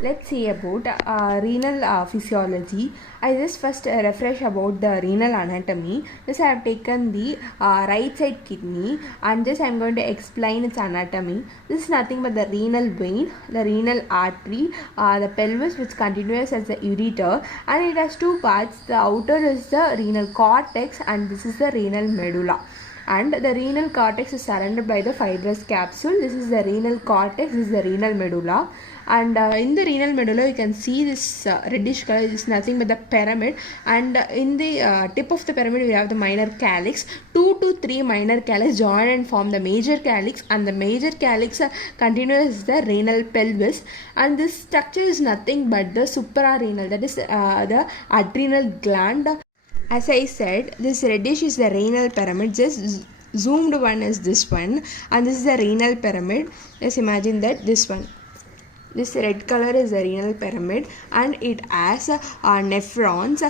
Let's see about renal physiology. I just first refresh about the renal anatomy. This I have taken the right side kidney and just I am going to explain its anatomy. This is nothing but the renal vein, the renal artery, the pelvis which continues as the ureter, and it has two parts. The outer is the renal cortex and this is the renal medulla, and the renal cortex is surrounded by the fibrous capsule. This is the renal cortex, this is the renal medulla, and in the renal medulla you can see this reddish color is nothing but the pyramid, and in the tip of the pyramid we have the minor calyx. 2 to 3 minor calyx join and form the major calyx, and the major calyx continues the renal pelvis, and this structure is nothing but the suprarenal, that is the adrenal gland. As I said, this reddish is the renal pyramid. Just zoomed one is this one, and this is the renal pyramid. Just imagine that this one. This red color is the renal pyramid, and it has nephrons.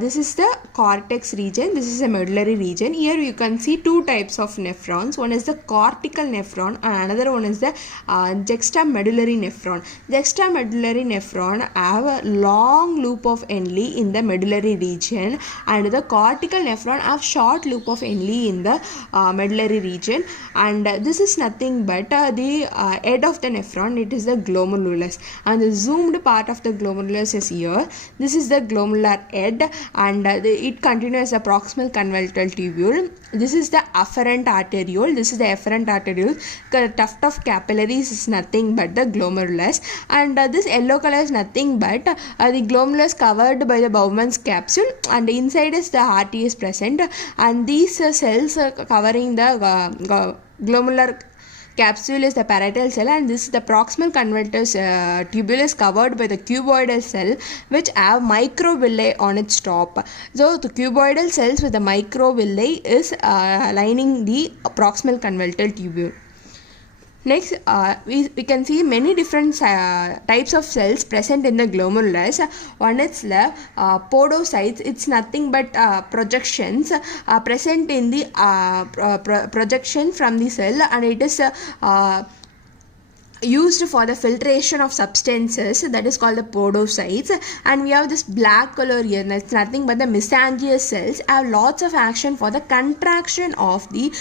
This is the cortex region, this is the medullary region. Here you can see two types of nephrons. One is the cortical nephron and another one is the juxtamedullary nephron. Juxtamedullary nephron have a long loop of Henle in the medullary region, and the cortical nephron have short loop of Henle in the medullary region, and this is nothing but the head of the nephron. It is the glomerulus, and the zoomed part of the glomerulus is here. This is the glomerular head, and it continues the proximal convolutal tubule. This is the afferent arteriole. This is the efferent arteriole. Tuft of capillaries is nothing but the glomerulus, and this yellow color is nothing but the glomerulus covered by the Bowman's capsule, and inside is the artery is present, and these cells covering the glomerular capsule is the parietal cell, and this is the proximal convolutus tubule is covered by the cuboidal cell which have microvilli on its top. So the cuboidal cells with the microvilli is lining the proximal convolutal tubule. Next, we can see many different types of cells present in the glomerulus. One is the podocytes. It's nothing but projections present in the projection from the cell, and it is used for the filtration of substances, that is called the podocytes. And we have this black color here, that's nothing but the mesangial cells, have lots of action for the contraction of the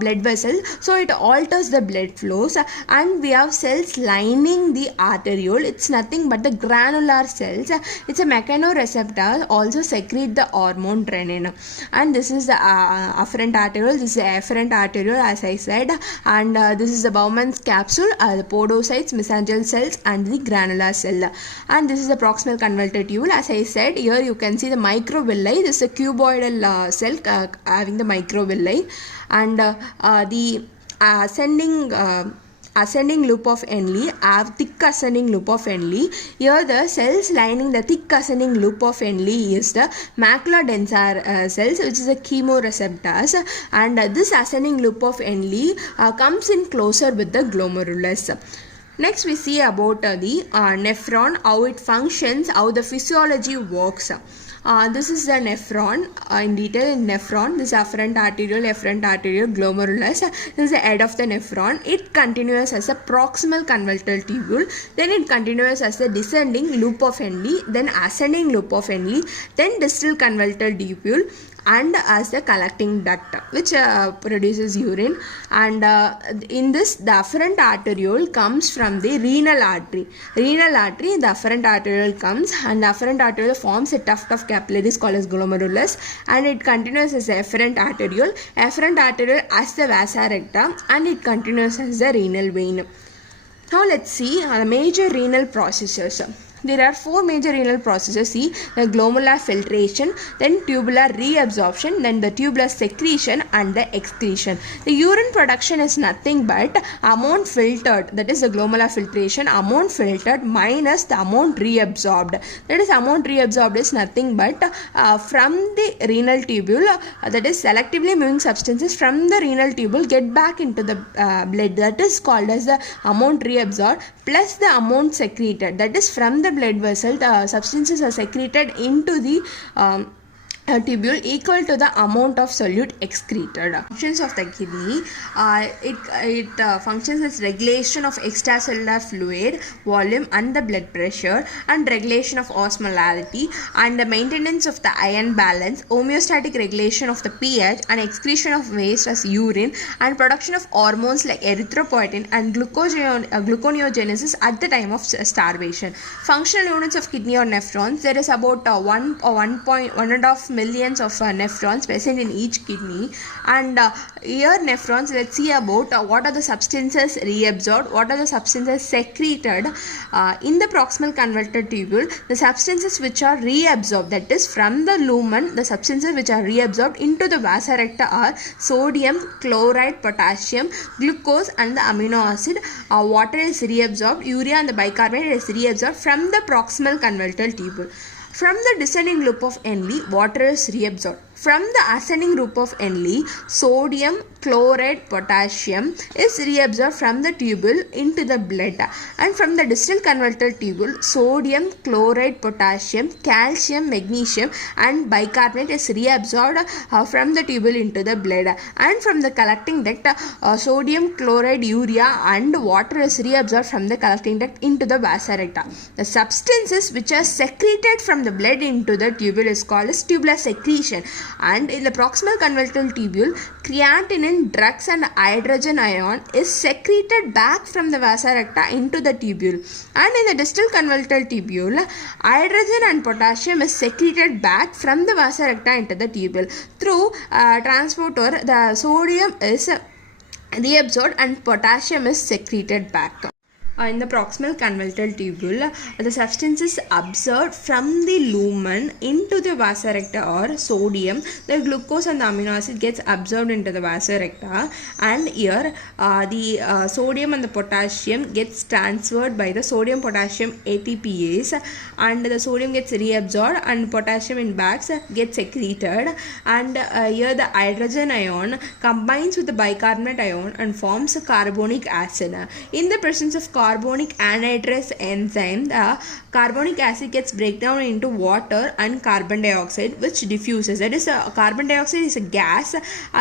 blood vessel, so it alters the blood flows. And we have cells lining the arteriole. It's nothing but the granular cells. It's a mechanoreceptor, also secrete the hormone renin. And this is the afferent arteriole, this is the efferent arteriole as I said, and this is the Bowman's capsule, the podocytes, mesangial cells, and the granular cell. And this is the proximal convolutal tubule. As I said, here you can see the microvilli. This is a cuboidal cell having the microvilli, and the ascending loop of Henle have thick ascending loop of Henle. Here the cells lining the thick ascending loop of Henle is the macula densa cells, which is the chemoreceptors, and this ascending loop of Henle comes in closer with the glomerulus. Next we see about the nephron, how it functions, how the physiology works. This is the nephron in detail. Nephron, this is afferent arteriole, glomerulus. This is the head of the nephron. It continues as a proximal convolutal tubule, then it continues as the descending loop of Henle, then ascending loop of Henle, then distal convolutal tubule, and as the collecting duct which produces urine. And in this, the afferent arteriole comes from the renal artery. The afferent arteriole comes, and the afferent arteriole forms a tuft of capillaries called as glomerulus, and it continues as the efferent arteriole. Efferent arteriole as the vasa recta, and it continues as the renal vein. Now let's see the major renal processes. There are 4 major renal processes. See, the glomerular filtration, then tubular reabsorption, then the tubular secretion, and the excretion. The urine production is nothing but amount filtered, that is the glomerular filtration, amount filtered minus the amount reabsorbed. That is, amount reabsorbed is nothing but from the renal tubule, that is selectively moving substances from the renal tubule get back into the blood, that is called as the amount reabsorbed, plus the amount secreted, that is from the blood vessel substances are secreted into the a tubule equal to the amount of solute excreted. Functions of the kidney, it functions as regulation of extracellular fluid volume and the blood pressure, and regulation of osmolarity, and the maintenance of the ion balance, homeostatic regulation of the pH, and excretion of waste as urine, and production of hormones like erythropoietin and gluconeogenesis at the time of starvation. Functional units of kidney or nephrons, there is about 1.5 millions of nephrons present in each kidney, and here nephrons, let's see about what are the substances reabsorbed, what are the substances secreted in the proximal converter tubule. The substances which are reabsorbed, that is from the lumen, the substances which are reabsorbed into the vasa recta are sodium, chloride, potassium, glucose and the amino acid. Water is reabsorbed, urea and the bicarbonate is reabsorbed from the proximal converter tubule. From the descending loop of Henle, water is reabsorbed. From the ascending loop of Henle, sodium, chloride, potassium is reabsorbed from the tubule into the blood. And from the distal converter tubule, sodium, chloride, potassium, calcium, magnesium and bicarbonate is reabsorbed from the tubule into the blood. And from the collecting duct, sodium, chloride, urea and water is reabsorbed from the collecting duct into the vasa recta. The substances which are secreted from the blood into the tubule is called as tubular secretion. And in the proximal converter tubule, creatinine, drugs and hydrogen ion is secreted back from the vasa recta into the tubule. And in the distal converter tubule, hydrogen and potassium is secreted back from the vasa recta into the tubule. Through transporter, the sodium is reabsorbed and potassium is secreted back. In the proximal converter tubule, the substances absorbed from the lumen into the vasa recta or sodium, the glucose and the amino acid gets absorbed into the vasa recta, and here the sodium and the potassium gets transferred by the sodium potassium ATPase, and the sodium gets reabsorbed and potassium in bags gets secreted, and here the hydrogen ion combines with the bicarbonate ion and forms a carbonic acid. In the presence of carbonic anhydrase enzyme, the carbonic acid gets break down into water and carbon dioxide, which diffuses. That is, carbon dioxide is a gas,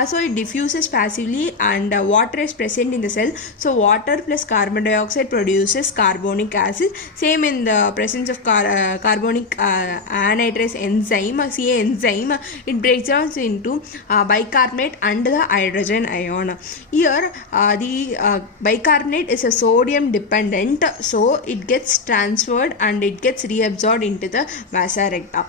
so it diffuses passively, and water is present in the cell. So water plus carbon dioxide produces carbonic acid. Same in the presence of carbonic anhydrase enzyme, Ca enzyme, it breaks down into bicarbonate and the hydrogen ion. Here the bicarbonate is a sodium dependent, so it gets transferred and it gets reabsorbed into the vasa recta.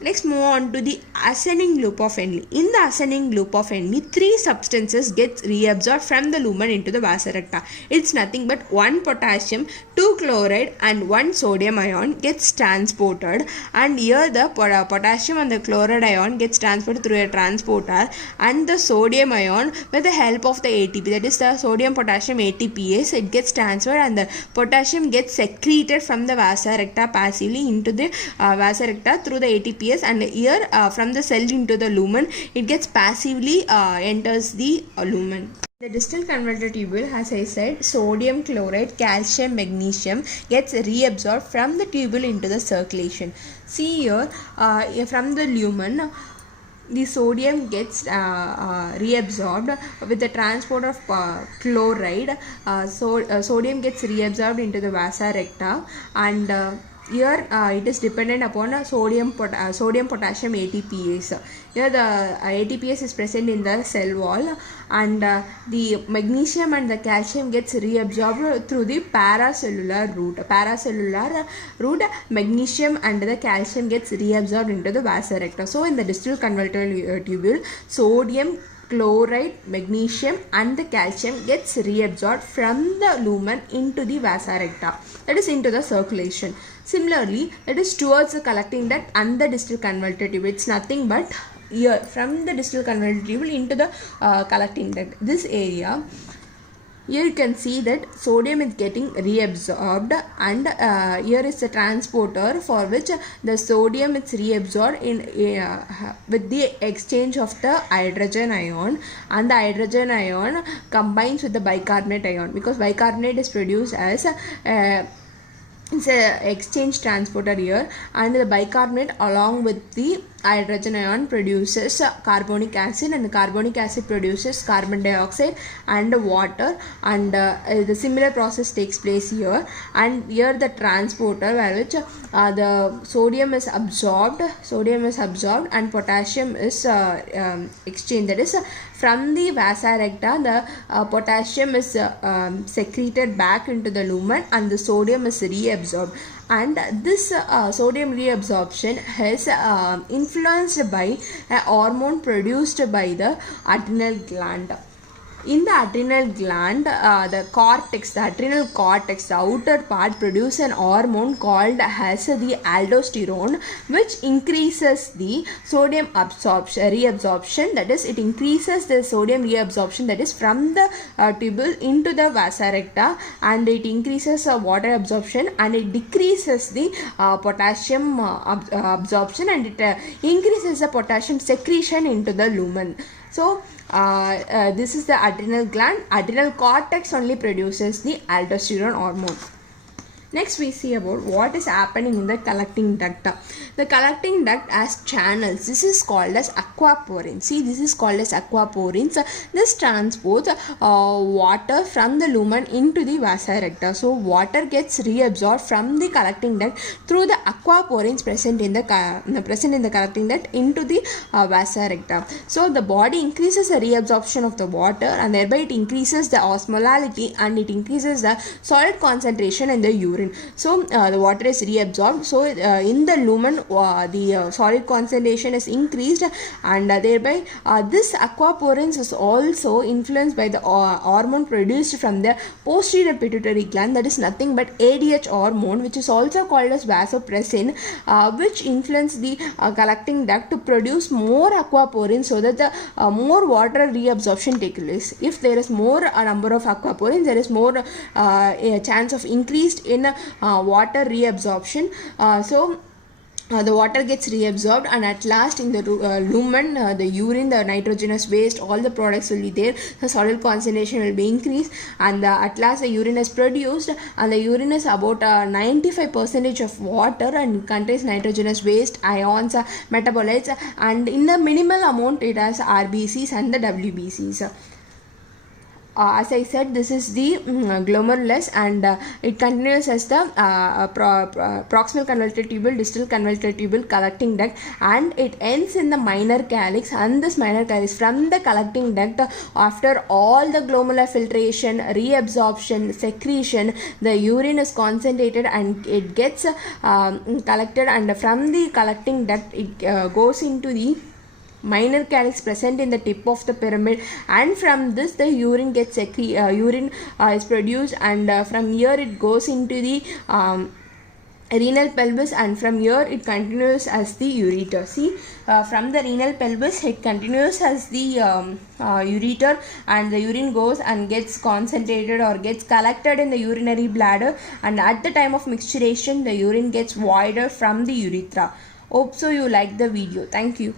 Next, move on to the ascending loop of Henle. In the ascending loop of Henle, three substances get reabsorbed from the lumen into the vasa recta. It's nothing but 1 potassium, 2 chloride and 1 sodium ion gets transported, and here the potassium and the chloride ion gets transported through a transporter, and the sodium ion with the help of the ATP, that is the sodium potassium ATPase, it gets transferred and the potassium gets secreted from the vasa recta passively into the vasa recta through the ATPase, and here from the cell into the lumen it gets passively enters the lumen. The distal converter tubule, as I said, sodium, chloride, calcium, magnesium gets reabsorbed from the tubule into the circulation. See here, from the lumen, the sodium gets reabsorbed with the transport of chloride. Sodium gets reabsorbed into the vasa recta, and here it is dependent upon sodium potassium ATPase. Here the ATPase is present in the cell wall, and the magnesium and the calcium gets reabsorbed through the paracellular route. Magnesium and the calcium gets reabsorbed into the vasa recta. So in the distal converter tubule, sodium, chloride, magnesium and the calcium gets reabsorbed from the lumen into the vasa recta, that is into the circulation. Similarly, it is towards the collecting duct and the distal converter tubule. It's nothing but here from the distal converter tubule into the collecting duct. This area, here you can see that sodium is getting reabsorbed, and here is the transporter for which the sodium is reabsorbed with the exchange of the hydrogen ion, and the hydrogen ion combines with the bicarbonate ion, because bicarbonate is produced as it's a exchange transporter here, and the bicarbonate along with the hydrogen ion produces carbonic acid, and the carbonic acid produces carbon dioxide and water, and the similar process takes place here. And here the transporter, where which the sodium is absorbed and potassium is exchanged. That is, from the vasa recta, the potassium is secreted back into the lumen, and the sodium is reabsorbed. And this sodium reabsorption is influenced by a hormone produced by the adrenal gland. In the adrenal gland, the adrenal cortex, the outer part, produce an hormone called as the aldosterone, which increases the sodium reabsorption. That is, it increases the sodium reabsorption, that is from the tubule into the vasa recta, and it increases water absorption, and it decreases the potassium absorption, and it increases the potassium secretion into the lumen. So this is the adrenal gland. Adrenal cortex only produces the aldosterone hormone. Next we see about what is happening in the collecting duct. The collecting duct has channels. This is called as aquaporins. See, this is called as aquaporins. This transports water from the lumen into the vasa recta. So water gets reabsorbed from the collecting duct through the aquaporins present in the collecting duct into the vasa recta. So the body increases the reabsorption of the water, and thereby it increases the osmolality, and it increases the solid concentration in the urine. So the water is reabsorbed. So in the lumen, the solid concentration is increased, and thereby this aquaporins is also influenced by the hormone produced from the posterior pituitary gland. That is nothing but ADH hormone, which is also called as vasopressin, which influence the collecting duct to produce more aquaporins, so that the more water reabsorption takes place. If there is more number of aquaporins, there is more a chance of increased in water reabsorption. The water gets reabsorbed, and at last in the lumen, the urine, the nitrogenous waste, all the products will be there. The solid concentration will be increased, and at last the urine is produced, and the urine is about 95% of water and contains nitrogenous waste, ions, metabolites, and in the minimal amount it has RBCs and the WBCs. As I said, this is the glomerulus, and it continues as the proximal convoluted tubule, distal convoluted tubule, collecting duct, and it ends in the minor calyx. And this minor calyx, from the collecting duct, after all the glomerular filtration, reabsorption, secretion, the urine is concentrated and it gets collected, and from the collecting duct it goes into the minor calyx present in the tip of the pyramid, and from this the urine gets urine is produced, and from here it goes into the renal pelvis, and from here it continues as the ureter. See, from the renal pelvis it continues as the ureter, and the urine goes and gets concentrated or gets collected in the urinary bladder, and at the time of micturition the urine gets voided from the urethra. Hope so you like the video. Thank you.